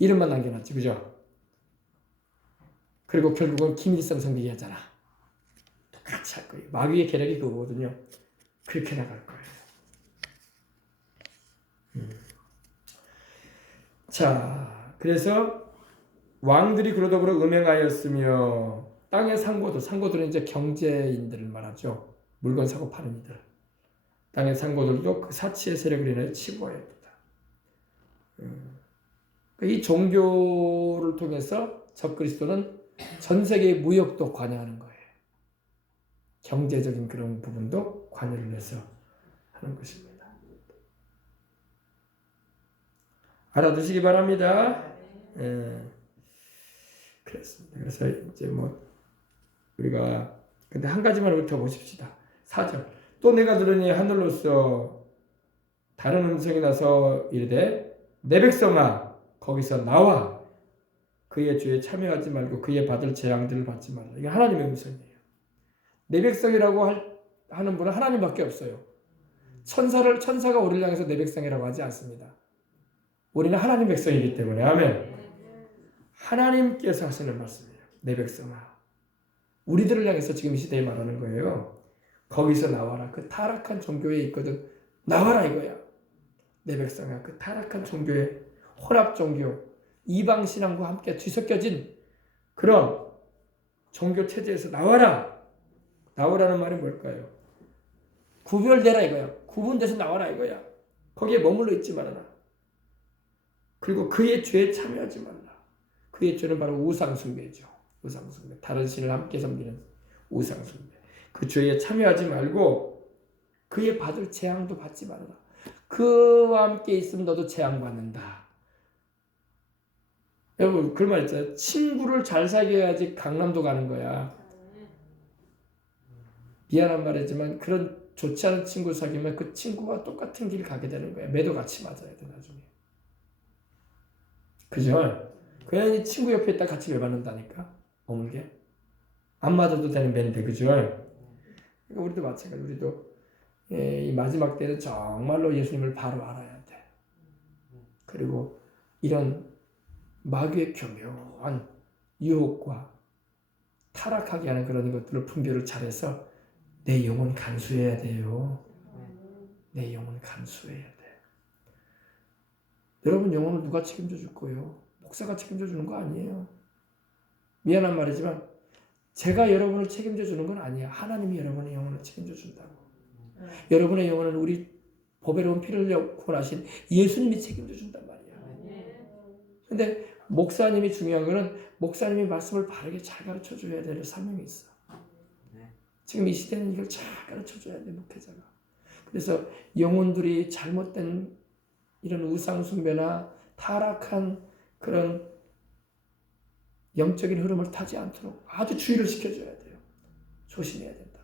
이름만 남겨놨지, 그죠? 그리고 결국은 김일성 성대기 하잖아. 똑같이 할 거예요. 마귀의 계략이 그거거든요. 그렇게 나갈 거예요. 자, 그래서 왕들이 그러더불어 음행하였으며 땅의 상고들은 이제 경제인들을 말하죠. 물건 사고 파는 이들. 땅의 상고들도 그 사치의 세력을 인하여 치부해야 된다. 이 종교를 통해서 적그리스도는 전 세계의 무역도 관여하는 거예요. 경제적인 그런 부분도 관여를 해서 하는 것입니다. 알아두시기 바랍니다. 그렇습니다. 그래서 이제 우리가 근데 한 가지만 우리 더 보십시다. 4절. 또 내가 들으니 하늘로서 다른 음성이 나서 이르되 내 백성아 거기서 나와 그의 죄에 참여하지 말고 그의 받을 재앙들을 받지 말라. 이게 하나님의 음성이에요. 내 백성이라고 하는 분은 하나님밖에 없어요. 천사가 우리를 향해서 내 백성이라고 하지 않습니다. 우리는 하나님 백성이기 때문에 아멘. 하나님께서 하시는 말씀이에요. 내 백성아. 우리들을 향해서 지금 이 시대에 말하는 거예요. 거기서 나와라. 그 타락한 종교에 있거든. 나와라 이거야. 내 백성아. 그 타락한 종교에 혼합 종교, 이방 신앙과 함께 뒤섞여진 그런 종교 체제에서 나와라. 나오라는 말이 뭘까요? 구별되라 이거야. 구분돼서 나와라 이거야. 거기에 머물러 있지 말아라. 그리고 그의 죄에 참여하지 말라. 그의 죄는 바로 우상숭배죠. 우상숭배. 다른 신을 함께 섬기는 우상숭배. 그 죄에 참여하지 말고 그의 받을 재앙도 받지 말아라. 그와 함께 있으면 너도 재앙받는다. 여러분 그런 말 있잖아요. 친구를 잘 사귀어야지 강남도 가는 거야. 미안한 말이지만 그런 좋지 않은 친구 사귀면 그 친구와 똑같은 길 가게 되는 거야. 매도 같이 맞아야 돼 나중에. 그죠? 그냥 친구 옆에 있다 같이 열받는다니까. 어물게. 안 맞아도 되는 배인데 그죠? 그러니까 우리도 마찬가지. 우리도 이 마지막 때는 정말로 예수님을 바로 알아야 돼. 그리고 이런 마귀의 교묘한 유혹과 타락하게 하는 그런 것들을 분별을 잘해서 내 영혼 간수해야 돼요. 내 영혼 간수해야 돼. 여러분 영혼을 누가 책임져 줄 거예요? 목사가 책임져 주는 거 아니에요. 미안한 말이지만 제가 여러분을 책임져 주는 건 아니야. 하나님이 여러분의 영혼을 책임져 준다고. 여러분의 영혼은 우리 보배로운 피를 흘려 구원하신 예수님이 책임져 준단 말이야. 근데 목사님이 중요한 거는 목사님이 말씀을 바르게 잘 가르쳐 줘야 될 사명이 있어. 지금 이 시대는 이걸 잘 가르쳐 줘야 돼, 목회자가. 그래서 영혼들이 잘못된 이런 우상 숭배나 타락한 그런 영적인 흐름을 타지 않도록 아주 주의를 시켜줘야 돼요. 조심해야 된다.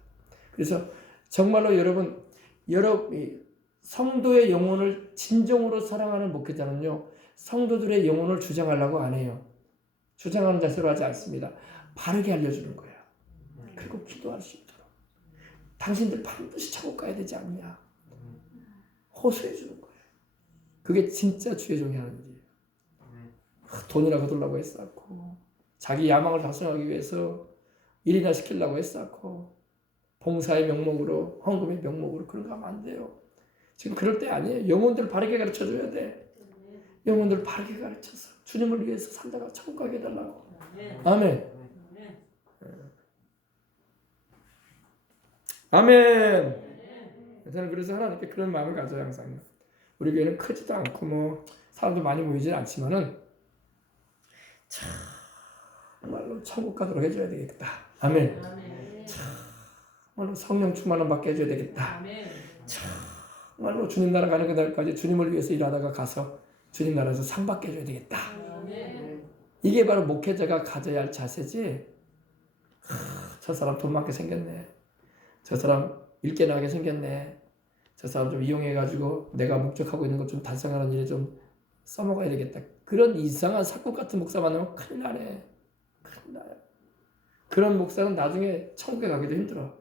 그래서 정말로 여러분 성도의 영혼을 진정으로 사랑하는 목회자는요, 성도들의 영혼을 주장하려고 안 해요. 주장하는 자세로 하지 않습니다. 바르게 알려주는 거예요. 그리고 기도할 수 있도록. 당신들 반드시 천국 가야 되지 않냐. 호소해 주는 거예요. 그게 진짜 주의 종이 하는 일이에요. 돈이나 거둘라고 했었고, 자기 야망을 달성하기 위해서 일이나 시키려고 했었고, 봉사의 명목으로, 헌금의 명목으로 그런 거 하면 안 돼요. 지금 그럴 때 아니에요. 영혼들 바르게 가르쳐줘야 돼. 영혼들 바르게 가르쳐서 주님을 위해서 살다가 천국 가게 해달라고. 아멘. 아멘. 저는 그래서 하나님께 그런 마음을 가져요. 항상 우리 교회는 크지도 않고 사람도 많이 모이진 않지만은 정말로 천국 가도록 해줘야 되겠다. 아멘. 정말로 성령 충만함 받게 해줘야 되겠다. 정말로 주님 나라 가는 그날까지 주님을 위해서 일하다가 가서 주님 나라에서 상 받게 해줘야 되겠다. 이게 바로 목회자가 가져야 할 자세지. 저 사람 돈 많게 생겼네. 저 사람 읽게 나게 생겼네. 저 사람 좀 이용해가지고 내가 목적하고 있는 것 좀 달성하는 일에 좀 써먹어야 되겠다. 그런 이상한 사건 같은 목사 만나면 큰일 나네. 큰일 나요. 그런 목사는 나중에 천국에 가기도 힘들어.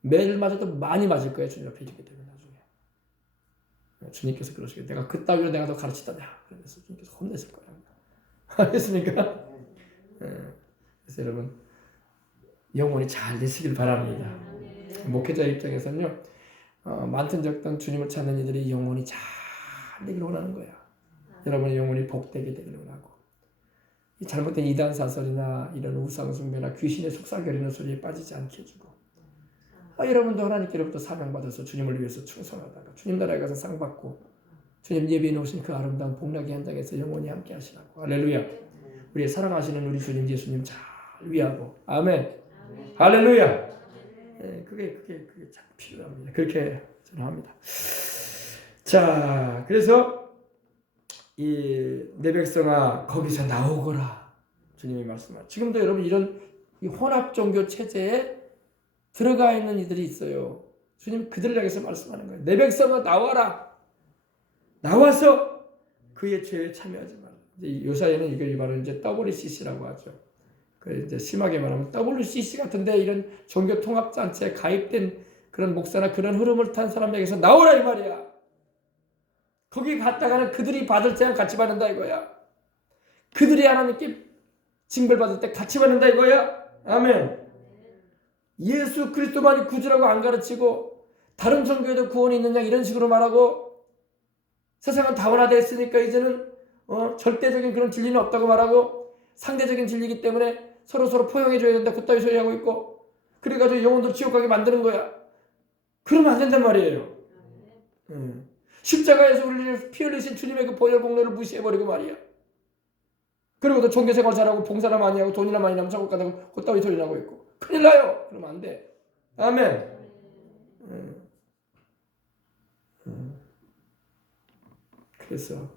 매를 맞아도 많이 맞을 거예요. 주님 앞에 있기 때문에 나중에. 주님께서 그러시겠죠. 내가 그따위로 내가 너 가르치다냐. 그러면서 주님께서 혼냈을 거야. 알겠습니까? 그래서 여러분 영혼이 잘 되시길 바랍니다. 목회자 입장에서는요, 많든 적든 주님을 찾는 이들이 영혼이 잘 되기를 원하는 거야. 여러분의 영혼이 복되게 되기를 원하고, 이 잘못된 이단 사설이나 이런 우상 숭배나 귀신의 속삭거리는 소리에 빠지지 않게 해주고, 여러분도 하나님께로부터 사명받아서 주님을 위해서 충성하다가 주님 나라에 가서 상 받고 주님 예비해 놓으신 그 아름다운 복락의 현장에서 영원히 함께 하시라고. 할렐루야. 우리의 사랑하시는 우리 주님 예수님 잘 위하고. 아멘. 할렐루야. 네, 그게 참 필요합니다. 그렇게 저는 합니다. 자, 그래서 이 내 백성아 거기서 나오거라. 주님이 말씀하시죠. 지금도 여러분 이런 이 혼합 종교 체제에 들어가 있는 이들이 있어요. 주님 그들을 향해서 말씀하는 거예요. 내 백성아 나와라. 나와서 그의 죄에 참여하지 마라. 이제 요사이는 이걸 바로 이제 WCC라고 하죠. 그 이제 심하게 말하면 WCC 같은데 이런 종교 통합 단체에 가입된 그런 목사나 그런 흐름을 탄 사람에게서 나오라 이 말이야. 거기 갔다가는 그들이 받을 재앙 같이 받는다 이거야. 그들이 하나님께 징벌받을 때 같이 받는다 이거야. 아멘. 예수 그리스도만이 구주라고 안 가르치고 다른 종교에도 구원이 있느냐 이런 식으로 말하고 세상은 다원화되어 있으니까 이제는 절대적인 그런 진리는 없다고 말하고 상대적인 진리이기 때문에 서로 포용해줘야 된다 그따위 소리 하고 있고 그래가지고 영혼들 지옥 가게 만드는 거야. 그러면 안 된단 말이에요. 십자가에서 우리를 피 흘리신 주님의 그 보혈 공로를 무시해버리고 말이야. 그리고 또 종교생활 잘하고 봉사나 많이 하고 돈이나 많이 나면 천국 가다고 그따위 소리 나고 있고 큰일 나요. 그러면 안 돼. 아멘. 그래서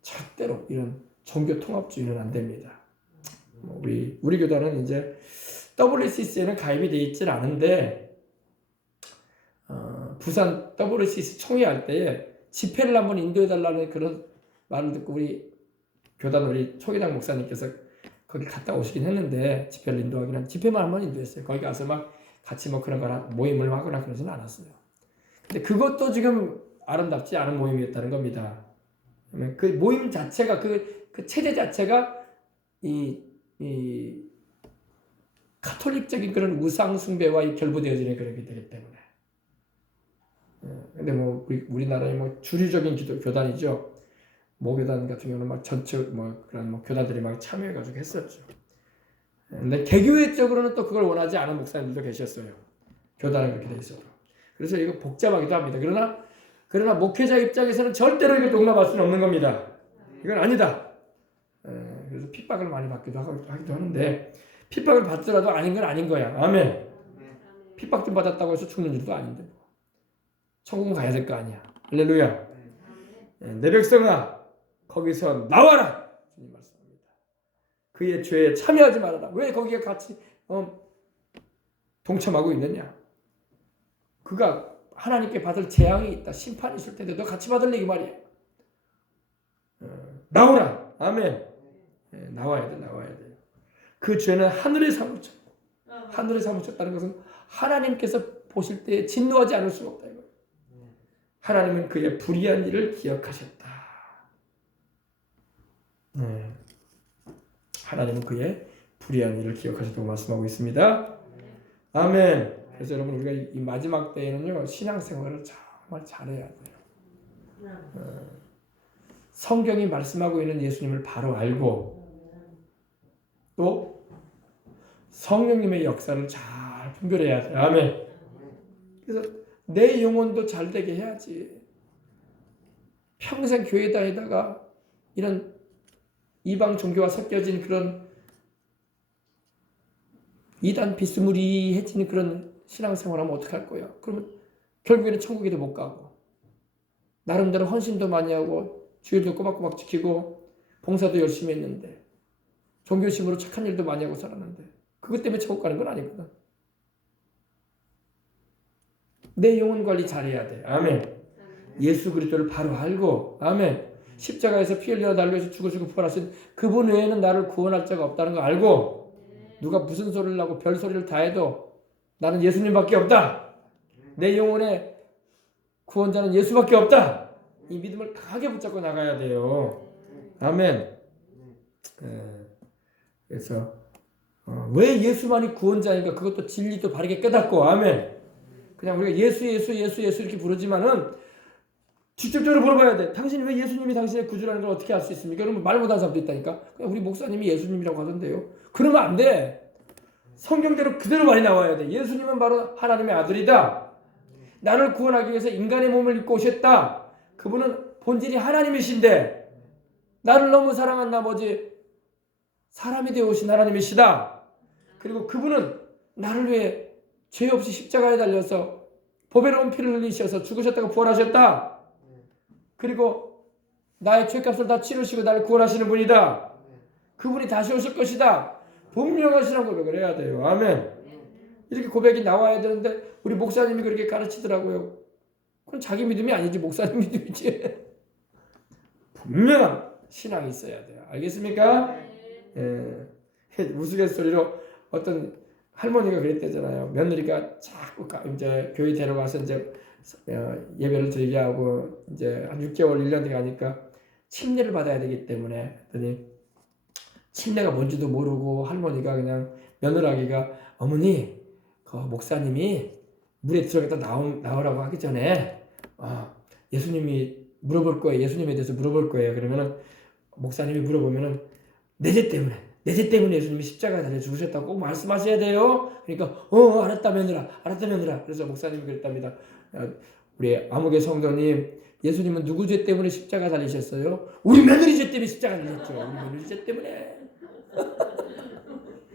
절대로 이런 종교 통합주의는 안 됩니다. 우리 교단은 이제 WCC에는 가입이 되어 있질 않은데 부산 WCC 총회할 때에 집회를 한번 인도해달라는 그런 말을 듣고 우리 교단 우리 초기당 목사님께서 거기 갔다 오시긴 했는데 집회를 인도하기는 집회만 한번 인도했어요. 거기 가서 막 같이 뭐 그런 거나 모임을 하거나 그러지는 않았어요. 근데 그것도 지금 아름답지 않은 모임이었다는 겁니다. 그 모임 자체가 그 체제 자체가 이 카톨릭적인 그런 우상 숭배와 결부되어지는 그런 게 되기 때문에. 근데 뭐 우리나라의 뭐 주류적인 교단이죠. 모교단 같은 경우는 막 전체 뭐 그런 뭐 교단들이 막 참여해가지고 했었죠. 근데 개교회적으로는 또 그걸 원하지 않은 목사님들도 계셨어요. 교단은 그렇게 돼 있어도. 그래서 이거 복잡하기도 합니다. 그러나 목회자 입장에서는 절대로 이걸 용납할 수는 없는 겁니다. 이건 아니다. 그래서 핍박을 많이 받기도 하기도 하는데 핍박을 받더라도 아닌 건 아닌 거야. 아멘. 핍박 좀 받았다고 해서 죽는 일도 아닌데 천국은 가야 될 거 아니야. 할렐루야. 내 백성아 거기서 나와라. 주님 말씀합니다. 그의 죄에 참여하지 말아라. 왜 거기에 같이 동참하고 있느냐. 그가 하나님께 받을 재앙이 있다. 심판이 있을 텐데 너 같이 받을래 이 말이야. 나오라. 아멘. 나와야 돼. 그 죄는 하늘에 사무쳤고 하늘에 사무쳤다는 것은 하나님께서 보실 때 진노하지 않을 수가 없다 이거예요. 하나님은 그의 불의한 일을 기억하셨다. 하나님은 그의 불의한 일을 기억하셨다고 말씀하고 있습니다. 아멘. 그래서 여러분 우리가 이 마지막 때에는요 신앙생활을 정말 잘해야 돼요. 성경이 말씀하고 있는 예수님을 바로 알고 또 성령님의 역사를 잘 분별해야 돼요. 아멘. 그래서 내 영혼도 잘 되게 해야지. 평생 교회 다니다가 이런 이방 종교와 섞여진 그런 이단 비스무리해지는 그런 신앙생활하면 어떡할 거야? 그러면 결국에는 천국에도 못 가고 나름대로 헌신도 많이 하고 주일도 꼬박꼬박 지키고 봉사도 열심히 했는데 종교심으로 착한 일도 많이 하고 살았는데 그것 때문에 천국 가는 건 아니거든. 내 영혼 관리 잘해야 돼. 아멘. 예수 그리스도를 바로 알고 아멘. 십자가에서 피 흘려 달려서 죽으시고 부활하신 그분 외에는 나를 구원할 자가 없다는 거 알고 누가 무슨 소리를 하고 별 소리를 다 해도 나는 예수님밖에 없다. 내 영혼의 구원자는 예수밖에 없다. 이 믿음을 강하게 붙잡고 나가야 돼요. 아멘. 그래서 왜 예수만이 구원자인가 그것도 진리도 바르게 깨닫고 아멘. 그냥 우리가 예수 이렇게 부르지만은 직접적으로 물어봐야 돼. 당신이 왜 예수님이 당신의 구주라는 걸 어떻게 알 수 있습니까? 그러면 말 못하는 사람도 있다니까. 그냥 우리 목사님이 예수님이라고 하던데요. 그러면 안 돼. 성경대로 그대로 말이 나와야 돼. 예수님은 바로 하나님의 아들이다. 나를 구원하기 위해서 인간의 몸을 입고 오셨다. 그분은 본질이 하나님이신데 나를 너무 사랑한 나머지 사람이 되어 오신 하나님이시다. 그리고 그분은 나를 위해 죄 없이 십자가에 달려서 보배로운 피를 흘리셔서 죽으셨다고 부활하셨다. 그리고 나의 죄값을 다 치르시고 나를 구원하시는 분이다. 그분이 다시 오실 것이다. 분명하시라고 고백을 해야 돼요. 아멘. 이렇게 고백이 나와야 되는데 우리 목사님이 그렇게 가르치더라고요. 그건 자기 믿음이 아니지 목사님 믿음이지. 분명한 신앙이 있어야 돼요. 알겠습니까? 우스갯소리로 어떤 할머니가 그랬대잖아요. 며느리가 자꾸 이제 교회 데려가서 이제 예배를 드리게 하고 이제 한 6개월 1년 돼 가니까 침례를 받아야 되기 때문에 했더니 침례가 뭔지도 모르고 할머니가 그냥 며느라기가 어머니 그 목사님이 물에 들어갔다 나오라고 하기 전에 예수님이 물어볼 거예요. 예수님에 대해서 물어볼 거예요. 그러면은 목사님이 물어보면은 내 죄 때문에 예수님이 십자가에 달려 죽으셨다고 꼭 말씀하셔야 돼요. 그러니까 알았다 며느라. 그래서 목사님이 그랬답니다. 우리 암흑의 성도님, 예수님은 누구 죄 때문에 십자가 달리셨어요? 우리 며느리 죄 때문에 십자가 달리셨죠. 우리 며느리 죄 때문에.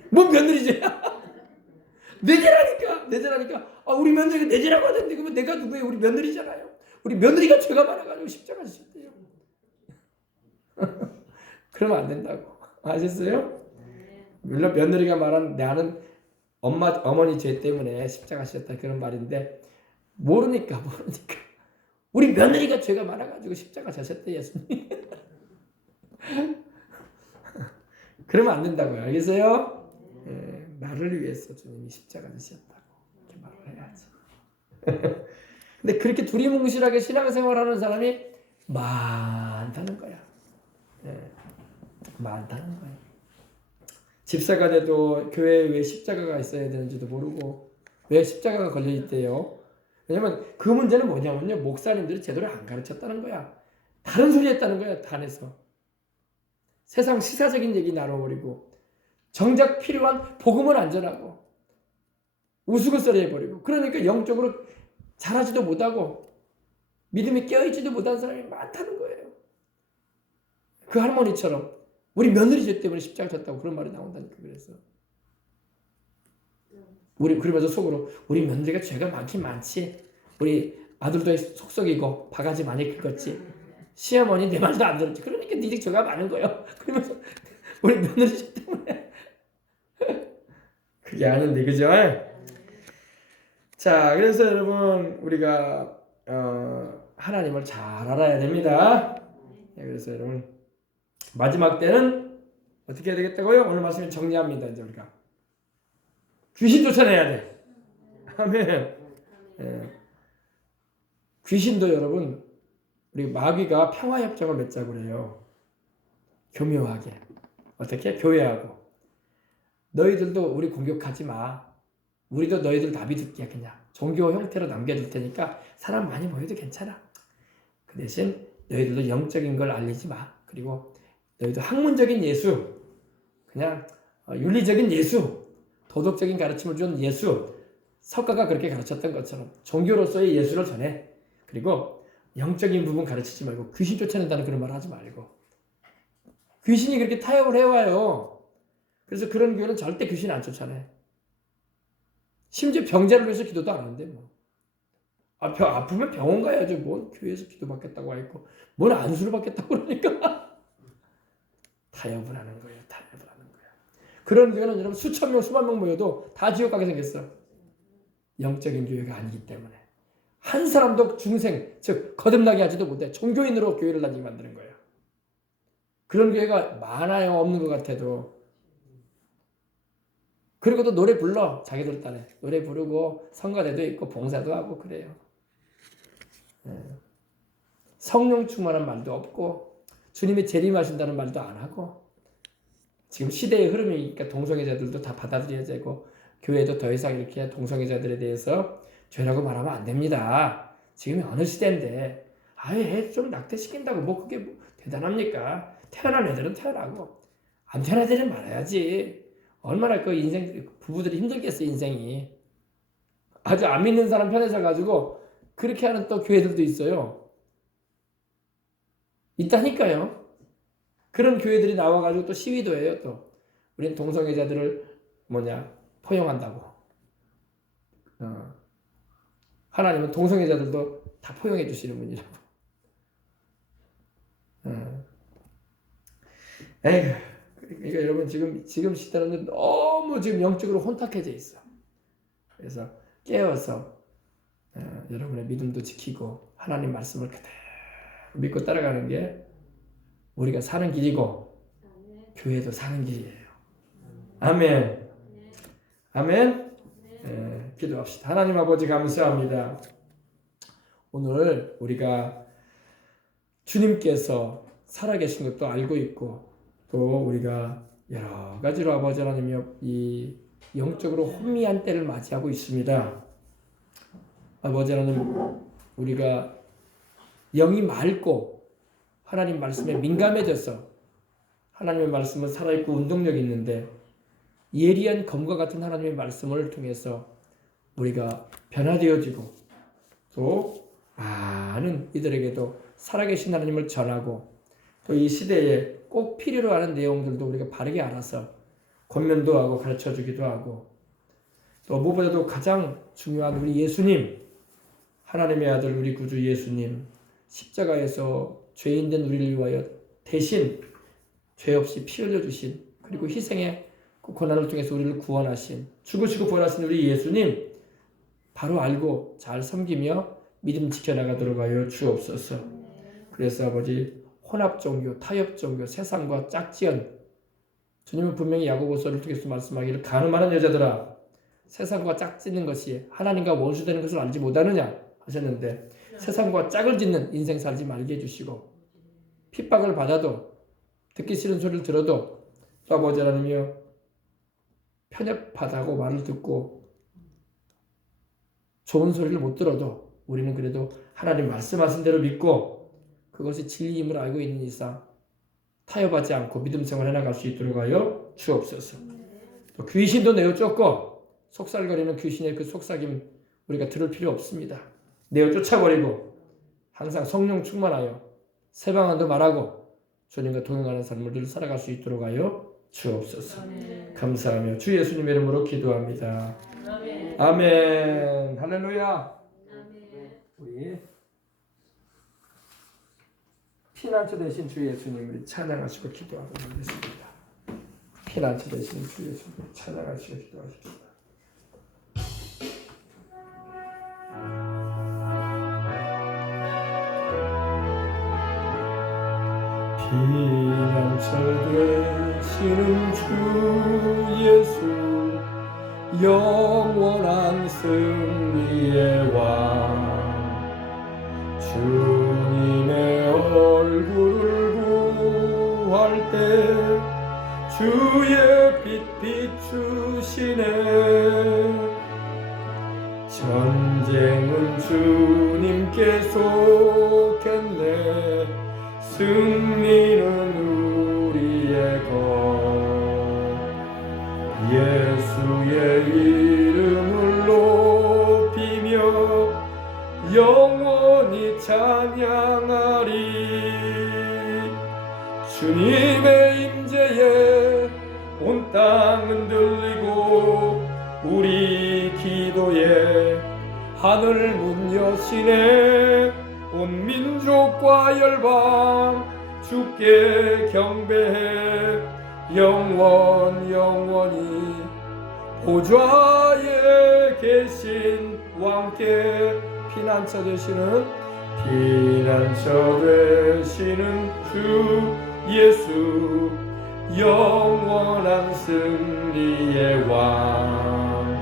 뭔 며느리 죄야? 내 죄라니까. 우리 며느리가 내 죄라고 하던데 그러면 내가 누구예요? 우리 며느리잖아요. 우리 며느리가 죄가 많아가지고 십자가 지셨대요. 그러면 안 된다고. 아셨어요? 물론 며느리가 말한 나는 어머니 죄 때문에 십자가 지셨다 그런 말인데 모르니까 우리 며느리가 죄가 많아가지고 십자가 지셨대 예수님. 그러면 안 된다고요. 알겠어요? 나를 위해서 주님이 십자가 지셨다고 이렇게 말을 해야지. 근데 그렇게 두리뭉실하게 신앙생활하는 사람이 많다는 거야. 많다는 거야. 집사가 돼도 교회에 왜 십자가가 있어야 되는지도 모르고 왜 십자가가 걸려있대요. 왜냐면 그 문제는 뭐냐면요. 목사님들이 제대로 안 가르쳤다는 거야. 다른 소리 했다는 거야. 단에서. 세상 시사적인 얘기 나눠버리고 정작 필요한 복음은 안 전하고 우스갯소리 해버리고 그러니까 영적으로 잘하지도 못하고 믿음이 깨어있지도 못한 사람이 많다는 거예요. 그 할머니처럼 우리 며느리 죄 때문에 십자가 졌다고 그런 말이 나온다니까. 그래서 그러면서 속으로 우리 며느리가 죄가 많긴 많지. 우리 아들도 속썩이고 바가지 많이 긁었지. 시어머니 내 말도 안 들었지. 그러니까 니들 죄가 많은 거예요. 그러면서 우리 며느리 죄 때문에 그게 아닌데 그죠? 자, 그래서 여러분 우리가 하나님을 잘 알아야 됩니다. 그래서 여러분 마지막 때는 어떻게 해야 되겠다고요? 오늘 말씀을 정리합니다. 이제 우리가 귀신 쫓아내야 돼. 아멘. 귀신도 여러분 우리 마귀가 평화협정을 맺자고 그래요. 교묘하게. 어떻게? 교회하고. 너희들도 우리 공격하지 마. 우리도 너희들 다 믿을게 그냥. 종교 형태로 남겨둘 테니까 사람 많이 모여도 괜찮아. 그 대신 너희들도 영적인 걸 알리지 마. 그리고 너희도 학문적인 예수, 그냥 윤리적인 예수, 도덕적인 가르침을 준 예수, 석가가 그렇게 가르쳤던 것처럼 종교로서의 예수를 전해. 그리고 영적인 부분 가르치지 말고 귀신 쫓아낸다는 그런 말 하지 말고. 귀신이 그렇게 타협을 해와요. 그래서 그런 교회는 절대 귀신 안 쫓아내. 심지어 병자를 위해서 기도도 안 하는데 뭐. 아프면 병원 가야죠. 뭔 교회에서 기도 받겠다고 하고 뭔 안수를 받겠다고 그러니까. 타협을 하는 거예요. 그런 교회는 여러분 수천 명, 수만 명 모여도 다 지옥 가게 생겼어. 영적인 교회가 아니기 때문에. 한 사람도 중생, 즉 거듭나게 하지도 못해. 종교인으로 교회를 다니게 만드는 거예요. 그런 교회가 많아요. 없는 것 같아도. 그리고 또 노래 불러. 자기들 딴에. 노래 부르고 성가대도 있고 봉사도 하고 그래요. 성령 충만한 말도 없고 주님이 재림하신다는 말도 안 하고 지금 시대의 흐름이니까 동성애자들도 다 받아들여야 되고 교회도 더 이상 이렇게 동성애자들에 대해서 죄라고 말하면 안 됩니다. 지금이 어느 시대인데 아예 좀 낙태시킨다고 뭐 그게 뭐 대단합니까? 태어난 애들은 태어나고 안 태어난 애들은 말아야지. 얼마나 그 인생 부부들이 힘들겠어 인생이. 아주 안 믿는 사람 편에 서 가지고 그렇게 하는 또 교회들도 있어요. 있다니까요. 그런 교회들이 나와가지고 또 시위도 해요. 또 우리는 동성애자들을 포용한다고. 하나님은 동성애자들도 다 포용해 주시는 분이라고. 에휴, 그러니까 여러분 지금 시대는 너무 지금 영적으로 혼탁해져 있어. 그래서 깨어서 여러분의 믿음도 지키고 하나님 말씀을 그대로 믿고 따라가는 게 우리가 사는 길이고 교회도 사는 길이에요. 아멘. 아멘. 기도합시다. 하나님 아버지 감사합니다. 오늘 우리가 주님께서 살아계신 것도 알고 있고 또 우리가 여러 가지로 아버지 하나님이 이 영적으로 혼미한 때를 맞이하고 있습니다. 아버지 하나님 우리가 영이 맑고 하나님 말씀에 민감해져서 하나님의 말씀은 살아있고 운동력이 있는데 예리한 검과 같은 하나님의 말씀을 통해서 우리가 변화되어지고 또 많은 이들에게도 살아계신 하나님을 전하고 또 이 시대에 꼭 필요로 하는 내용들도 우리가 바르게 알아서 권면도 하고 가르쳐주기도 하고 또 무엇보다도 가장 중요한 우리 예수님 하나님의 아들 우리 구주 예수님 십자가에서 죄인된 우리를 위하여 대신 죄 없이 피 흘려주신 그리고 희생의 그 고난을 통해서 우리를 구원하신 죽으시고 부활하신 우리 예수님 바로 알고 잘 섬기며 믿음 지켜나가도록 하여 주옵소서. 그래서 아버지 혼합종교, 타협종교, 세상과 짝지연 주님은 분명히 야고보서를 통해서 말씀하기를 가늠하는 여자들아 세상과 짝짓는 것이 하나님과 원수되는 것을 알지 못하느냐 하셨는데 세상과 짝을 짓는 인생 살지 말게 해주시고 핍박을 받아도 듣기 싫은 소리를 들어도 또 아버지 하나님이여 편협하다고 말을 듣고 좋은 소리를 못 들어도 우리는 그래도 하나님 말씀하신 대로 믿고 그것이 진리임을 알고 있는 이상 타협하지 않고 믿음 생활 해나갈 수 있도록 하여 주옵소서. 또 귀신도 내어 쫓고 속살거리는 귀신의 그 속삭임 우리가 들을 필요 없습니다. 내어 쫓아버리고 항상 성령 충만하여 세방안도 말하고 주님과 동행하는 삶을 늘 살아갈 수 있도록 하여 주옵소서. 감사하며 주 예수님의 이름으로 기도합니다. 아멘. 할렐루야. 우리 피난처 되신 주 예수님을 찬양하시고 기도하고 있습니다. 피난처 되신 주 예수님을 찬양하시고 기도하십시다. 피난처 되시는 주 예수 영원한 승리의 왕 주님의 얼굴을 구할 때 주의 빛 비추시네 전쟁은 주님께 속했네 승리는 우리의 것 예수의 이름을 높이며 영원히 찬양하리 주님의 임재에 온 땅은 들리고 우리 기도에 하늘 문 여시네 온 민족과 열방 주께 경배해 영원히 보좌에 계신 왕께 피난처 되시는 주 예수 영원한 승리의 왕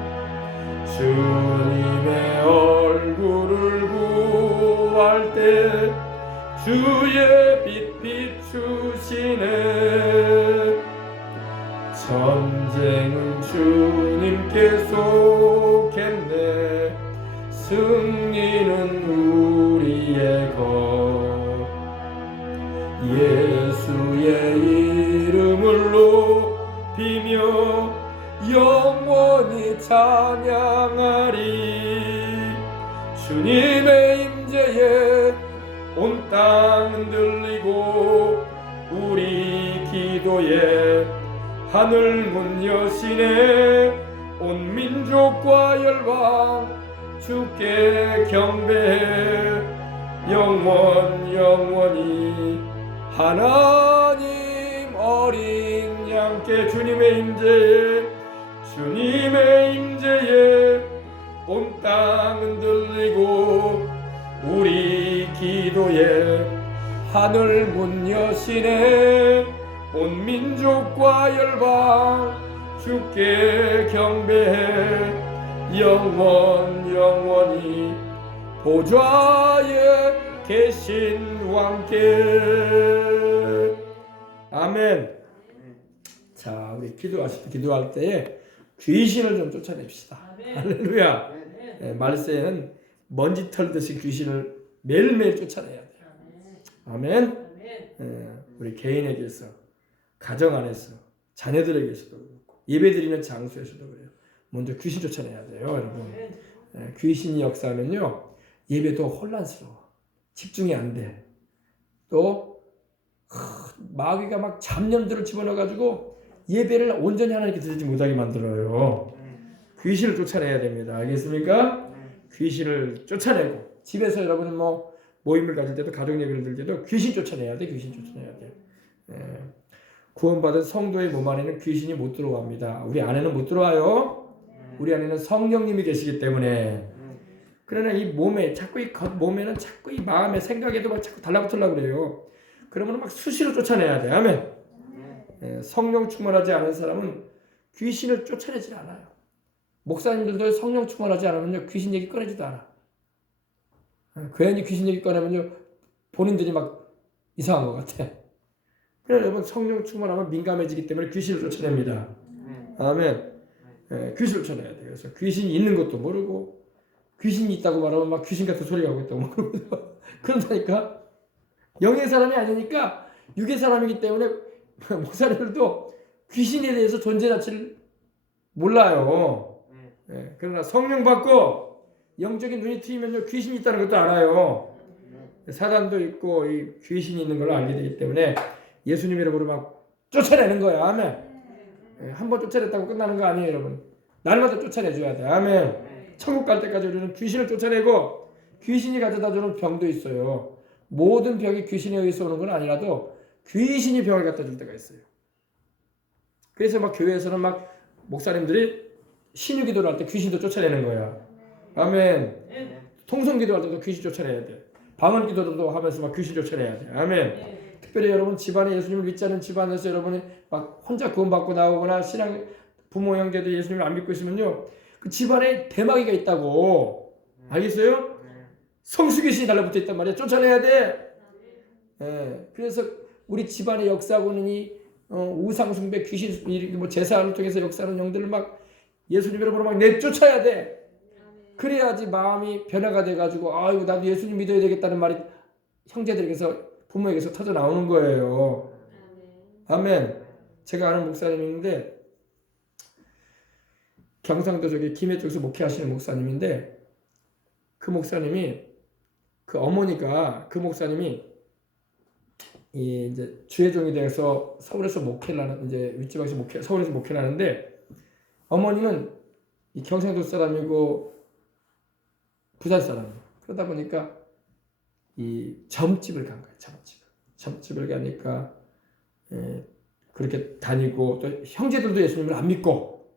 주님의 얼굴을 구할 때 주의 빛 비추시네 전쟁은 주님께 속했네. 승리는 우리의 것. 예수의 이름을 높이며 영원히 찬양하리. 주님의 임재에 온 땅 흔들리고 우리 기도에 하늘 문 여시네. 온 민족과 열방 주께 경배해. 영원히 하나님 어린 양께 주님의 임재에 온 땅 흔들리고 우리 기도에 하늘 문 여시네. 온 민족과 열방 주께 경배해. 영원히 보좌에 계신 왕께. 아멘. 자, 우리 기도할 때에 귀신을 좀 쫓아냅시다. 할렐루야. 네, 말세에는 먼지 털듯이 귀신을 매일매일 쫓아내야 돼요. 아멘. 우리 개인에게서, 가정 안에서, 자녀들에게서도 그렇고 예배드리는 장소에서도 그래요. 먼저 귀신 쫓아내야 돼요, 여러분. 귀신이 역사하면요, 예배도 혼란스러워. 집중이 안 돼. 또 마귀가 막 잡념들을 집어넣어가지고 예배를 온전히 하나님께 드리지 못하게 만들어요. 귀신을 쫓아내야 됩니다. 알겠습니까? 귀신을 쫓아내고, 집에서 여러분은 뭐 모임을 가질 때도, 가족 예배를 드릴 때도 귀신 쫓아내야 돼. 귀신 쫓아내야 돼. 구원받은 성도의 몸 안에는 귀신이 못 들어갑니다. 우리 안에는 못 들어와요. 우리 안에는 성령님이 계시기 때문에. 그러나 이 몸에 자꾸 이 몸에는 자꾸 이 마음의 생각에도 막 자꾸 달라붙으려고 그래요. 그러면 막 수시로 쫓아내야 돼. 아멘. 성령 충만하지 않은 사람은 귀신을 쫓아내질 않아요. 목사님들도 성령 충만하지 않으면요, 귀신 얘기 꺼내지도 않아. 괜히 귀신 얘기 꺼내면요, 본인들이 막 이상한 것 같아. 그래서 여러분, 성령 충만하면 민감해지기 때문에 귀신을 쫓아냅니다. 아멘. 귀신을 쫓아내야 돼요. 그래서 귀신이 있는 것도 모르고, 귀신이 있다고 말하면 막 귀신 같은 소리가 하고 있다고 모르고 그런다니까. 영의 사람이 아니니까 육의 사람이기 때문에 목사님들도 귀신에 대해서 존재 자체를 몰라요. 그러나 성령 받고 영적인 눈이 트이면요, 귀신이 있다는 것도 알아요. 사단도 있고 이 귀신이 있는 걸 알게 되기 때문에 예수님 이름으로 막 쫓아내는 거야. 아멘. 한번 쫓아냈다고 끝나는 거 아니에요, 여러분. 날마다 쫓아내줘야 돼. 아멘. 천국 갈 때까지 우리는 귀신을 쫓아내고, 귀신이 가져다주는 병도 있어요. 모든 병이 귀신에 의해서 오는 건 아니라도 귀신이 병을 갖다 줄 때가 있어요. 그래서 막 교회에서는 막 목사님들이 신유기도를 할 때 귀신도 쫓아내는 거야. 아멘. 통성기도할 때도 귀신 쫓아내야 돼. 방언기도도 하면서 막 귀신 쫓아내야 돼. 아멘. 특별히 여러분 집안에 예수님을 믿지 않은 집안에서 여러분이 막 혼자 구원받고 나오거나 신앙 부모 형제들 예수님을 안 믿고 있으면요, 그 집안에 대마귀가 있다고. 알겠어요? 성수귀신이 달라붙어 있단 말이야. 쫓아내야 돼. 그래서 우리 집안에 역사하고는 이 우상숭배 귀신 뭐 제사를 통해서 역사하는 영들을 막 예수님 이름으로 막 내쫓아야 돼. 그래야지 마음이 변화가 돼가지고 아이고 나도 예수님 믿어야 되겠다는 말이 형제들에게서 부모에게서 터져 나오는 거예요. 아멘. 제가 아는 목사님이 있는데 경상도 저기 김해 쪽에서 목회하시는 목사님인데 그 목사님이 그 어머니가 그 목사님이 이제 주회종이 돼서 서울에서 목회를 하는 이제 윗지방에서 서울에서 목회를 하는데 어머니는 이 경상도 사람이고 부산 사람이에요. 그러다 보니까 이 점집을 간 거예요. 점집을 가니까 그렇게 다니고 또 형제들도 예수님을 안 믿고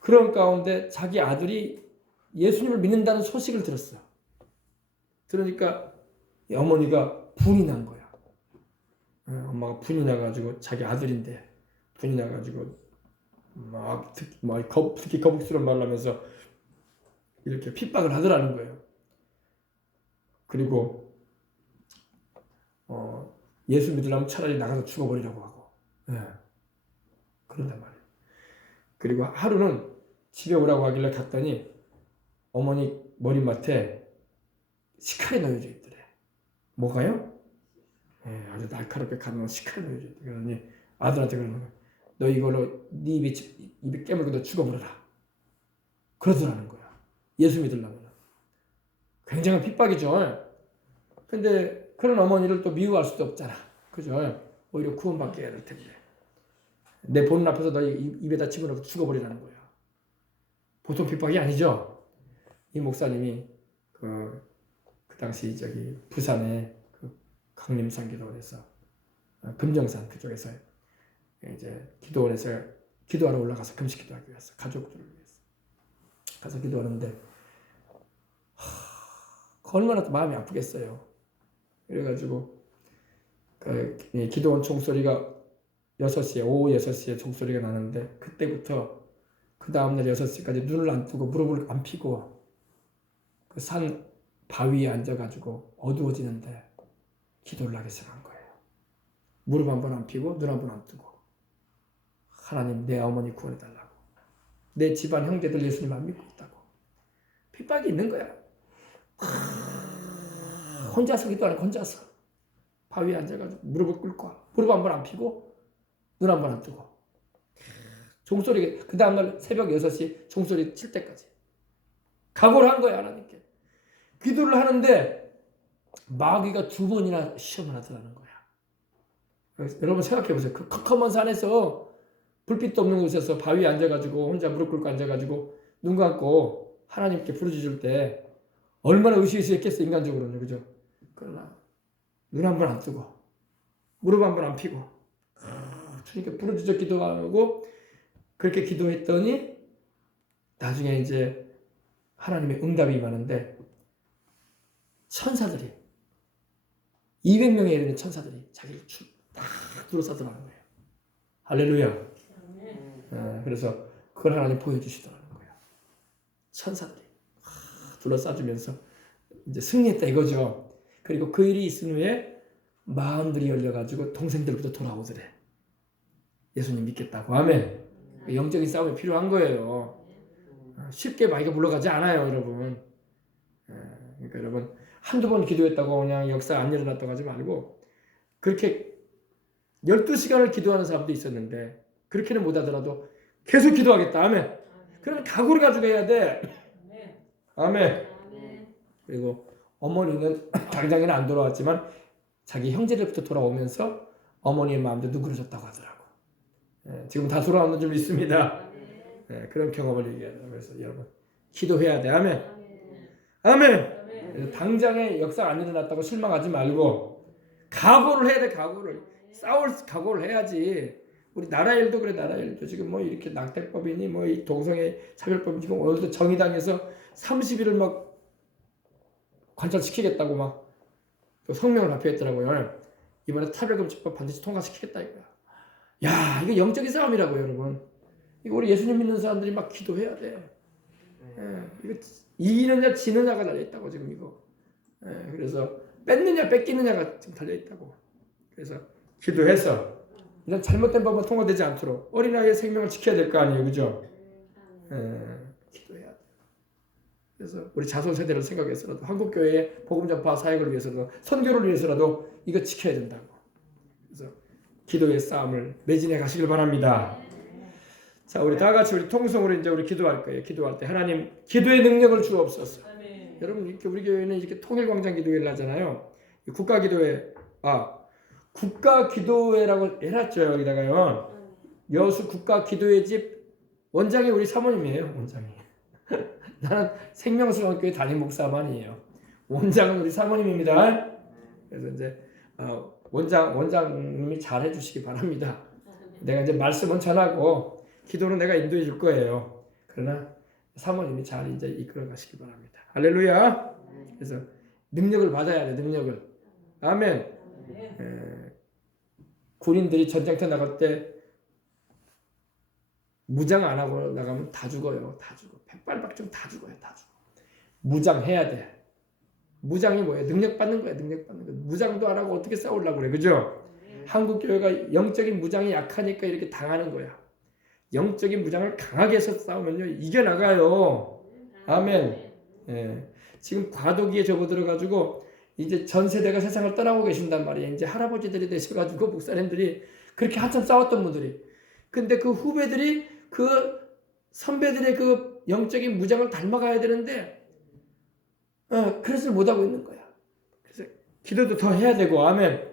그런 가운데 자기 아들이 예수님을 믿는다는 소식을 들었어요. 들으니까 이 어머니가 분이 난 거야. 엄마가 분이 나가지고 자기 아들인데 분이 나가지고 막 특히 거북스러운 말을 하면서 이렇게 핍박을 하더라는 거예요. 그리고 예수 믿으려면 차라리 나가서 죽어버리라고 하고 그런단 말이에요. 그리고 하루는 집에 오라고 하길래 갔더니 어머니 머리맡에 식칼이 놓여져 있더래. 뭐가요? 예, 아주 날카롭게 가는 식칼이 놓여져 있더래. 그러니 아들한테 그러는 거야. 너 이걸로 네 입에 깨물고 너 죽어버려라. 그러더라는 거야. 예수 믿으려면. 굉장한 핍박이죠. 근데 그런 어머니를 또 미워할 수도 없잖아. 그죠? 오히려 구원받게 해야 될 텐데. 내 보는 앞에서 너 입에다 집어넣고 죽어버리라는 거야. 보통 핍박이 아니죠. 이 목사님이 그 당시 부산에 그 강림산 기도원에서 금정산 그쪽에서 이제 기도원에서 기도하러 올라가서 금식 기도하기 위해서 가족들을 위해서 가서 기도하는데 얼마나 또 마음이 아프겠어요. 그래가지고 그 기도원 총소리가 6시에 오후 6시에 총소리가 나는데 그때부터 그 다음날 6시까지 눈을 안 뜨고 무릎을 안 펴고 그 산 바위에 앉아가지고 어두워지는데 기도를 하기 시작한 거예요. 무릎 한 번 안 펴고 눈 한 번 안 뜨고 하나님 내 어머니 구원해달라고 내 집안 형제들 예수님 안 믿고 있다고 핍박이 있는 거야. 혼자서 기도하는 혼자서 바위에 앉아가지고 무릎을 꿇고 무릎 한 번 안 펴고 눈 한 번 안 뜨고 종소리 그 다음날 새벽 6시 종소리 칠 때까지 각오를 한 거야. 하나님께 기도를 하는데 마귀가 2번이나 시험을 하더라는 거야. 여러분 생각해 보세요. 그 컴컴한 산에서 불빛도 없는 곳에서 바위에 앉아가지고 혼자 무릎 꿇고 앉아가지고 눈 감고 하나님께 부르짖을 때 얼마나 으시으시했겠어 인간적으로는. 그죠? 그러나 눈 한 번 안 뜨고 무릎 한 번 안 펴고 주님께 부르짖어 기도하고 그렇게 기도했더니 나중에 이제 하나님의 응답이 임하는데 천사들이 200명에 이르는 천사들이 자기를 딱 둘러싸더라는 거예요. 할렐루야. 그래서 그걸 하나님 보여주시더라는 거예요. 천사들이 둘러싸주면서 이제 승리했다 이거죠. 그리고 그 일이 있은 후에 마음들이 열려가지고 동생들부터 돌아오더래. 예수님 믿겠다고. 아멘. 영적인 싸움이 필요한 거예요. 쉽게 마귀가 물러가지 않아요, 여러분. 그러니까 여러분 한두 번 기도했다고 그냥 역사 안 일어났다고 하지 말고 그렇게 12시간을 기도하는 사람도 있었는데 그렇게는 못하더라도 계속 기도하겠다. 아멘. 그러면 각오를 가지고 해야 돼. 아멘. 그리고 어머니는 당장에는 안 돌아왔지만 자기 형제들부터 돌아오면서 어머니의 마음도 누그러졌다고 하더라고. 지금 다 돌아오는 줄 믿습니다. 그런 경험을 얘기해요. 그래서 여러분 기도해야 돼. 아멘. 아멘. 당장에 역사 안 일어났다고 실망하지 말고 각오를 해야 돼. 각오를 싸울 각오를 해야지. 우리 나라 일도 그래. 나라 일도 지금 뭐 이렇게 낙태법이니 뭐 이 동성애 차별법이 지금 오늘도 정의당에서 30일을 막 관찰시키겠다고 막 성명을 발표했더라고요. 이번에 차별금지법 반드시 통과시키겠다 이거야. 야, 이거 영적인 싸움이라고요, 여러분. 이거 우리 예수님 믿는 사람들이 막 기도해야 돼. 이거 이기느냐 지느냐가 달려있다고 지금 이거. 그래서 뺏느냐 뺏기느냐가 지금 달려있다고. 그래서 기도해서 이런 잘못된 법은 통과되지 않도록 어린아이의 생명을 지켜야 될 거 아니에요, 그죠? 기도해야 돼. 그래서 우리 자손 세대를 생각해서라도 한국교회의 복음 전파 사역을 위해서도 선교를 위해서라도 이거 지켜야 된다고. 그래서 기도의 싸움을 매진해 가시길 바랍니다. 자, 우리 다 같이 우리 통성으로 이제 우리 기도할 거예요. 기도할 때 하나님 기도의 능력을 주옵소서. 아멘. 여러분 이렇게 우리 교회는 이렇게 통일광장 기도회를 하잖아요. 국가 기도회, 국가 기도회라고 해놨죠. 여기다가요. 여수 국가 기도회 집 원장이 우리 사모님이에요. 원장이. 나는 생명수원교회 담임 목사만이에요. 원장은 우리 사모님입니다. 그래서 이제 원장님이 잘 해주시기 바랍니다. 내가 이제 말씀은 전하고 기도는 내가 인도해 줄 거예요. 그러나 사모님이 잘 이제 이끌어 가시기 바랍니다. 할렐루야. 그래서 능력을 받아야 돼. 능력을. 아멘. 군인들이 전쟁터 나갈 때 무장 안 하고 나가면 다 죽어요. 다 죽어. 백발백중 다 죽어요. 다 죽어. 무장해야 돼. 무장이 뭐예요? 능력 받는 거야. 능력 받는 거. 무장도 안 하고 어떻게 싸우려고 그래. 그죠? 한국 교회가 영적인 무장이 약하니까 이렇게 당하는 거야. 영적인 무장을 강하게 해서 싸우면요 이겨나가요. 아멘. 예. 지금 과도기에 접어들어가지고 이제 전 세대가 세상을 떠나고 계신단 말이에요. 이제 할아버지들이 되셔가지고 목사님들이 그렇게 한참 싸웠던 분들이, 근데 그 후배들이 그 선배들의 그 영적인 무장을 닮아가야 되는데 그것을 못하고 있는 거야. 그래서 기도도 더 해야 되고, 아멘.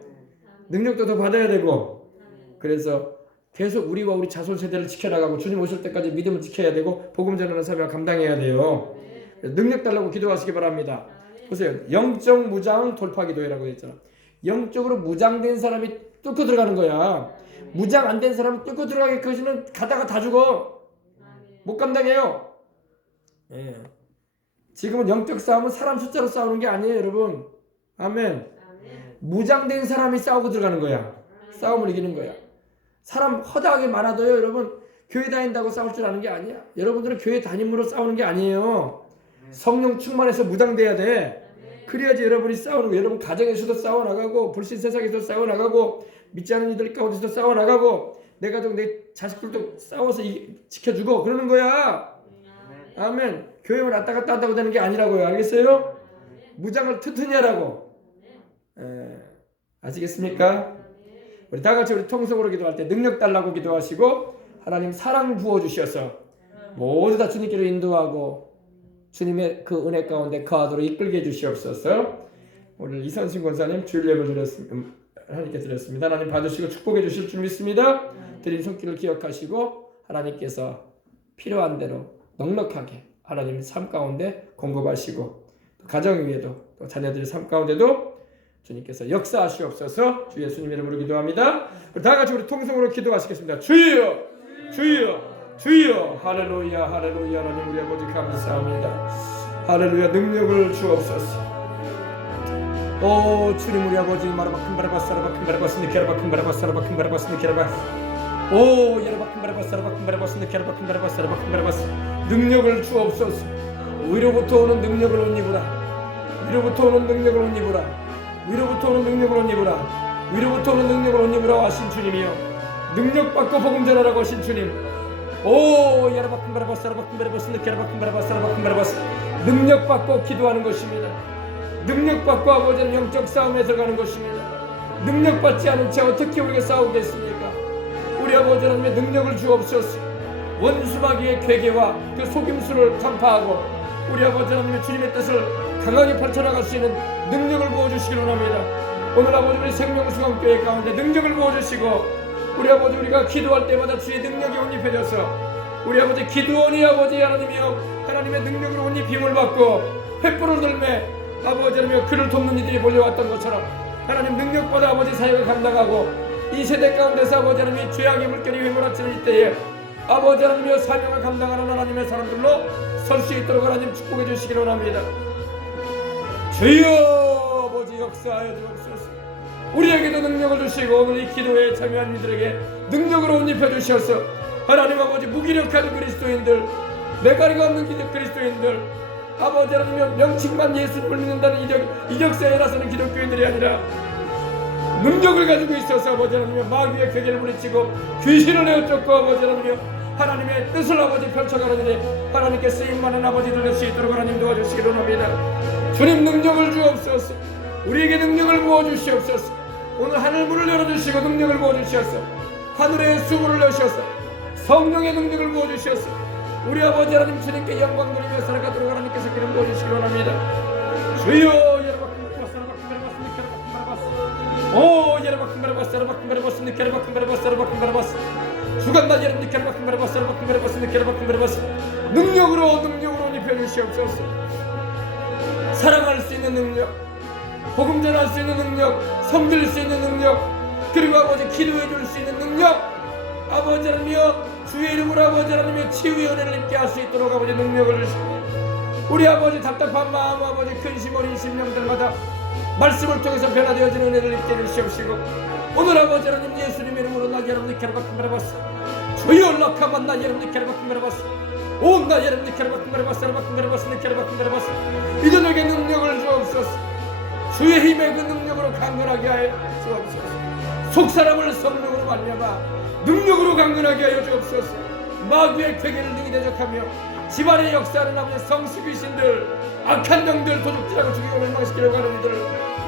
능력도 더 받아야 되고, 그래서 계속 우리와 우리 자손 세대를 지켜나가고 주님 오실 때까지 믿음을 지켜야 되고 복음 전하는 사명을 감당해야 돼요. 능력 달라고 기도하시기 바랍니다. 보세요. 영적 무장 돌파 기도회라고 했잖아. 영적으로 무장된 사람이 뚫고 들어가는 거야. 무장 안 된 사람은 뚫고 들어가기까지는 가다가 다 죽어. 못 감당해요. 예. 지금은 영적 싸움은 사람 숫자로 싸우는 게 아니에요, 여러분. 아멘. 무장된 사람이 싸우고 들어가는 거야. 싸움을 이기는 거야. 사람 허다하게 많아도요, 여러분, 교회 다닌다고 싸울 줄 아는 게 아니야. 여러분들은 교회 다님으로 싸우는 게 아니에요. 성령 충만해서 무장돼야 돼. 그래야지 여러분이 싸우는 거. 여러분 가정에서도 싸워나가고, 불신 세상에서도 싸워나가고, 믿지 않는 이들 가운데서도 싸워나가고, 내 가족, 내 자식들도 싸워서 지켜주고 그러는 거야. 아멘. 교회만 왔다 갔다 한다고 되는 게 아니라고요. 알겠어요? 무장을 튼튼히 하라고. 아시겠습니까? 우리 다 같이 우리 통성으로 기도할 때 능력 달라고 기도하시고, 하나님 사랑 부어주셔서 모두 다 주님께로 인도하고 주님의 그 은혜 가운데 거하도록 이끌게 해주시옵소서. 오늘 이선신 권사님 주일 예배 하나님께 드렸습니다. 하나님 봐주시고 축복해 주실 줄 믿습니다. 드린 손길을 기억하시고 하나님께서 필요한 대로 넉넉하게 하나님 삶 가운데 공급하시고, 또 가정 위에도 또 자녀들의 삶 가운데도 주님께서 역사하시옵소서. 주 예수님 이름으로 기도합니다. 다 같이 우리 통성으로 기도하시겠습니다. 주여, 주여, 주여. 할렐루야, 할렐루야. 하나님 우리 아버지 감사합니다. 할렐루야. 능력을 주옵소서. 오 주님 우리 아버지 오 능력을 주옵소서. 위로부터 오는 능력을 옷 입으라. 위로부터 오는 능력을 옷 입으라. 위로부터 오는 능력을 옷 입으라. 위로부터 오는 능력을 옷 입으라 하신 주님이여, 능력 받고 복음 전하라고 하신 주님. 오 능력 받고 기도하는 것입니다. 능력 받고 아버지는 영적 싸움에 들어가는 것입니다. 능력 받지 않은 채 어떻게 우리가 싸우겠습니까? 우리 아버지 하나님의 능력을 주옵소서. 원수마귀의 괴계와 그 속임수를 간파하고 우리 아버지 하나님의 주님의 뜻을 강하게 펼쳐나갈 수 있는 능력을 부어주시기를 원합니다. 오늘 아버지 우리 생명수강교회 가운데 능력을 부어주시고, 우리 아버지 우리가 기도할 때마다 주의 능력이 옷 입혀져서 우리 아버지 기도원이 아버지 하나님이여 하나님의 능력으로 옷 입힘을 받고 횃불을 들매 아버지 하나님이여 그를 돕는 이들이 몰려왔던 것처럼 하나님 능력받아 아버지 사역을 감당하고 이 세대 가운데서 아버지 하나님이 죄악의 물결이 휘몰아치는 이때에 아버지 하나님이여 사명을 감당하는 하나님의 사람들로 설 수 있도록 하나님 축복해 주시기를 원합니다. 주여 아버지 역사하여 주옵소서. 우리에게도 능력을 주시고 오늘 이 기도에 참여한 이들에게 능력으로 옷 입혀 주셔서 하나님 아버지 무기력한 그리스도인들, 메가리가 없는 그리스도인들, 아버지 하나님 명칭만 예수님을 믿는다는 이적사에 나서는 기독교인들이 아니라 능력을 가지고 있어서 아버지 하나님 마귀의 괴계를 물리치고 귀신을 내어쫓고 아버지 하나님의 뜻을 아버지 펼쳐가는 일에 하나님께 쓰임받는 아버지들 될 수 있도록 하나님 도와주시기를 원합니다. 주님 능력을 주옵소서. 우리에게 능력을 부어주시옵소서. 오늘 하늘문을 열어주시고 능력을 부어주시옵소서. 하늘의 수문을 여셔서 성령의 능력을 부어주시옵소서. 우리 아버지 하나님 주님께 영광 돌리며 살아가도록 하나님께서 기름 부어주시기 원합니다. 주여 주간다 여러분 능력으로 입혀주시옵소서. 사랑할 수 있는 능력, 복음 전할 수 있는 능력, 섬길 수 있는 능력, 그리고 아버지 기도해 줄 수 있는 능력, 아버지 하나님이여 주의 이름으로 아버지 하나님이여 치유의 은혜를 입게 할 수 있도록 아버지 능력을 주시고, 우리 아버지 답답한 마음 아버지 근심 어린 심령들마다 말씀을 통해서 변화되어지는 은혜를 입게 해주시옵시고, 오늘 아버지 하나님 예수님 이름으로 나 여러분들 캐러바큰 바라봤어. 주여 락하만 나 여러분들 캐러바큰 바라봤어. 온나 여러분들 캐러바큰 바라봤어. 캐러바큰 바라봤어. 이들에게 능력을 주옵소서. 주의 힘의 그 능력으로 강건하게 하여 주옵소서. 속사람을 성령으로 말려봐 능력으로 강건하게 하여 주옵소서. 마귀의 괴계를 능히 대적하며 집안의 역사하는 아버지 성수 귀신들, 악한 영들, 도둑질하고 죽이고 멸망시키려고 하는 이들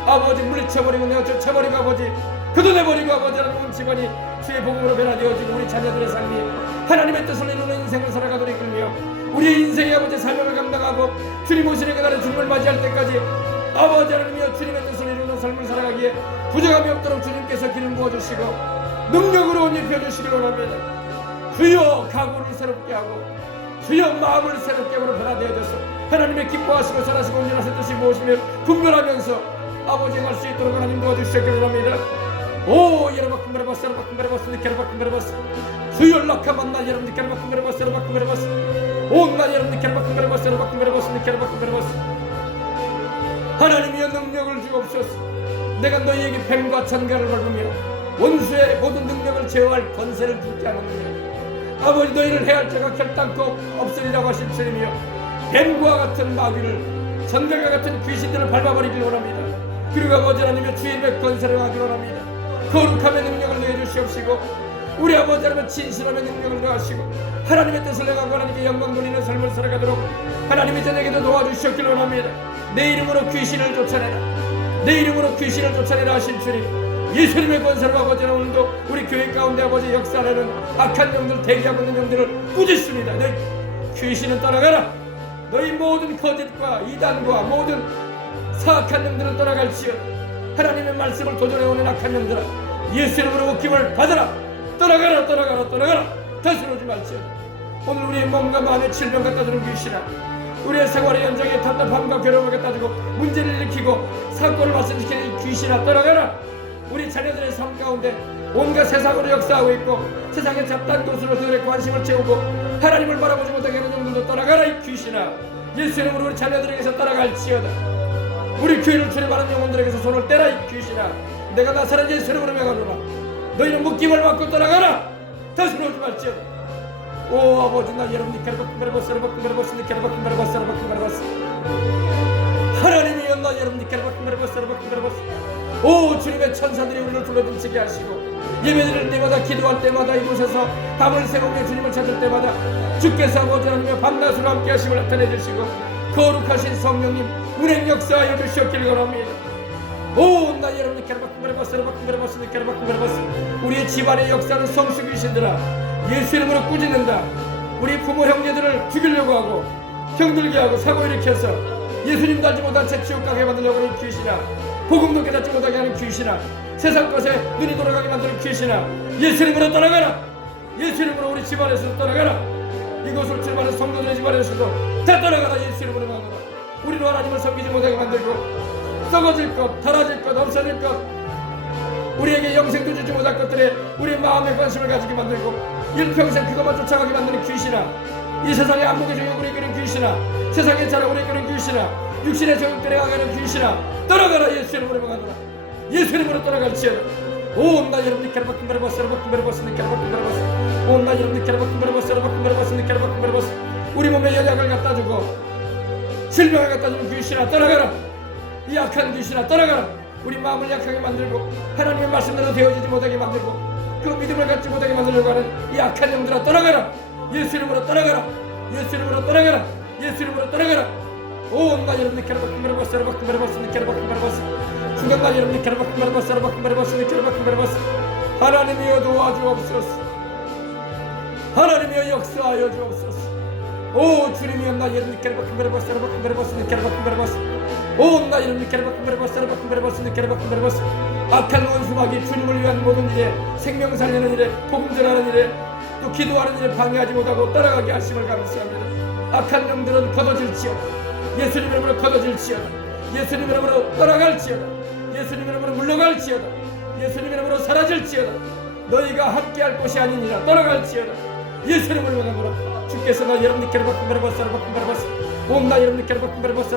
아버지 물리쳐버리고 내어 쫓아버리고 아버지 거둬내버리고 아버지 하나님 집안이 주의 복음으로 변화되어지고 우리 자녀들의 삶이 하나님의 뜻을 이루는 인생을 살아가도록 이끌며 우리의 인생의 아버지 사명을 감당하고 주님 오시는 그날의 주님을 맞이할 때까지 아버지 하나님이여 주님의 뜻을 이루는 삶을 살아가기에 부족함이 없도록 주님께서 기름 부어주시고 능력으로 옷 입혀주시기 원합니다. 주여 각오를 새롭게 하고 주여 마음을 새롭게 하고 변화되어져서 하나님의 기뻐하시고 선하시고 온전하신 뜻이 무엇이며 분별하면서 아버지 할 수 있도록 하나님 도와주시기 원합니다. 오 여러분 바라봤어 여러분 바라봤어 여러분 바라봤어 주여 락하만 나 여러분 여러분 바라봤어 여러분 바라봤어 온나 여러분 여러분 바라봤어 여러분 바라봤어 여러분 바라봤어 하나님이여 능력을 주옵소서. 내가 너희에게 뱀과 천가를 밟으며 원수의 모든 능력을 제어할 권세를 주게 하느니라. 아버지 너희를 해할 자가 결단코 없으리라고 하신 주님이여 뱀과 같은 마귀를 전갈과 같은 귀신들을 밟아버리길 원합니다. 그리고 아버지 하나님의 주님의 권세를 하기 원합니다. 거룩함의 능력을 내주시옵시고 우리 아버지 하나님의 진실함의 능력을 더하시고 하나님의 뜻을 내가고 하나님께 영광 돌리는 삶을 살아가도록 하나님이 저에게도 도와주시옵길 원합니다. 내 이름으로 귀신을 쫓아내라. 내 이름으로 귀신을 쫓아내라 하신 주님 예수님의 권세로 아버지 오늘도 우리 교회 가운데 아버지 역사하는 악한 영들 대기하고 있는 영들을 꾸짖습니다. 너희 귀신은 떠나가라. 너희 모든 거짓과 이단과 모든 사악한 영들은 떠나갈지어다. 하나님의 말씀을 도전해오는 악한 영들아 예수 이름으로 웃김을 받아라. 떠나가라 떠나가라 떠나가라. 다시 오지 말지어다. 오늘 우리의 몸과 마음의 질병 갖다 주는 귀신아 우리의 생활의 현장에 답답함과 괴로움을 갖다 주고 문제를 일으키고 사건을 발생시키는 이 귀신아 떠나가라. 우리 자녀들의 삶 가운데 온갖 세상으로 역사하고 있고 세상의 잡다한 것으로 그들의 관심을 채우고 하나님을 바라보지 못하게 하는 영들도 떠나가라. 이 귀신아 예수 이름으로 우리 자녀들에게서 떠나갈지어다. 우리 교회를 출입하는 영혼들에게서 손을 떼라. 이 귀신아 내가 나사렛 예수 이름으로 명하노라. 너희는 묶임을 받고 떠나가라. 다시 오지 말지어다. 오 아버지 나 여러분이 캐르바쿤가르바스 하나님이여 나 여러분이 캐르바쿤가르바스 오 주님의 천사들이 우리를 불러등지게 하시고 예배드릴 때마다 기도할 때마다 이곳에서 밤을 새우며 주님을 찾을 때마다 주께서 아버지 하나님의 밤낮으로 함께 하심을 나타내 주시고 거룩하신 성령님 운행 역사하여 주시옵기를 원합니다. 오 나 여러분이 캐르바쿤가르바스 우리의 집안의 역사는 성수 귀신들아 예수 이름으로 꾸짖는다. 우리 부모 형제들을 죽이려고 하고 형들게 하고 사고 일으켜서 예수님 닮지 못한 채 지옥 가게 만들려고 하는 귀신아 복음도 깨닫지 못하게 하는 귀신아 세상 것에 눈이 돌아가게 만드는 귀신아 예수 이름으로 떠나가라. 예수 이름으로 우리 집안에서 떠나가라. 이곳을 출발한 성도들의 집안에서도 다 떠나가라. 예수 이름으로 나가라. 우리로 하나님을 섬기지 못하게 만들고 썩어질 것 달아질 것 없어질 것 우리에게 영생도 주지 못할 것들에 우리 마음의 관심을 가지게 만들고 일평생 그것만 쫓아가게 만드는 귀신아 이 세상의 안목의 정욕을 이끄는 귀신아 세상의 자랑을 이끄는 귀신아 육신의 정욕들에 가는 귀신아 떠나가라. 예수 이름으로 명하노라. 예수 이름으로 떠나갈지어다. 온 나 여러분이 캐르바쿤가르바스 온 나 여러분이 캐르바쿤가르바스 우리 몸에 연약을 갖다 주고 질병을 갖다 주는 귀신아 떠나가라. 이 악한 귀신아 떠나가라. 우리 마음을 약하게 만들고 하나님의 말씀대로 되어지지 못하게 만들고 그 믿음을 갖지 못하게 만들려고 하는 이 악한 영들아 떠나가라. 예수 이름으로 떠나가라. 예수 이름으로 떠나가라. 예수 이름으로 떠나가라. 온 나 여러분이 캐르바쿤가르바스 중간 나 여러분이 캐르바쿤가르바스 하나님이여 도와주옵소서. 하나님이여 역사하여 주옵소서. 오 주님이여 나 여러분이 캐르바쿤가르바스 온 나 여러분이 캐르바쿤가르바스 악한 원수마귀 주님을 위한 모든 일에 생명 살리는 일에 복음 전하는 일에 또 기도하는 일에 방해하지 못하고 따라가게 하심을 감사합니다. 악한 영들은 걷어질지어다. 예수님 이름으로 걷어질지어다. 예수님 이름으로 떠나갈지어다. 예수님 이름으로 물러갈지어다. 예수님 이름으로 사라질지어다. 너희가 함께할 곳이 아니니라 떠나갈지어다. 예수님을 명하노라. 주께서 나 여러분이 캐르바쿤가르바스 온 나 여러분이 캐르바쿤가르바스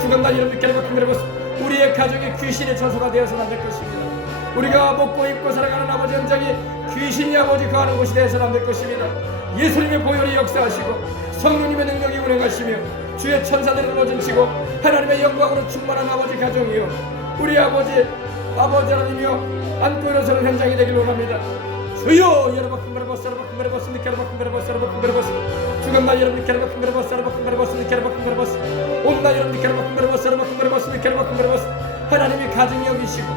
주간 나 여러분이 캐르바쿤가르바스 우리의 가족이 귀신의 처소가 되어서는 안 될 것입니다. 우리가 먹고 입고 살아가는 아버지 현장이 귀신이 아버지 거하는 곳이 되어서는 안 될 것입니다. 예수님의 보혈이 역사하시고 성령님의 능력이 운행하시며 주의 천사들을 모진치고 하나님의 영광으로 충만한 아버지 가정이요 우리 아버지 하나님이여 안고 일어서는 현장이 되길 원합니다. 주여 여러분 죽은 날 여러분이 온날 여러분이 하나님이 가증히 여기시고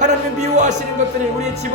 하나님이 미워하시는 것들이 우리의 집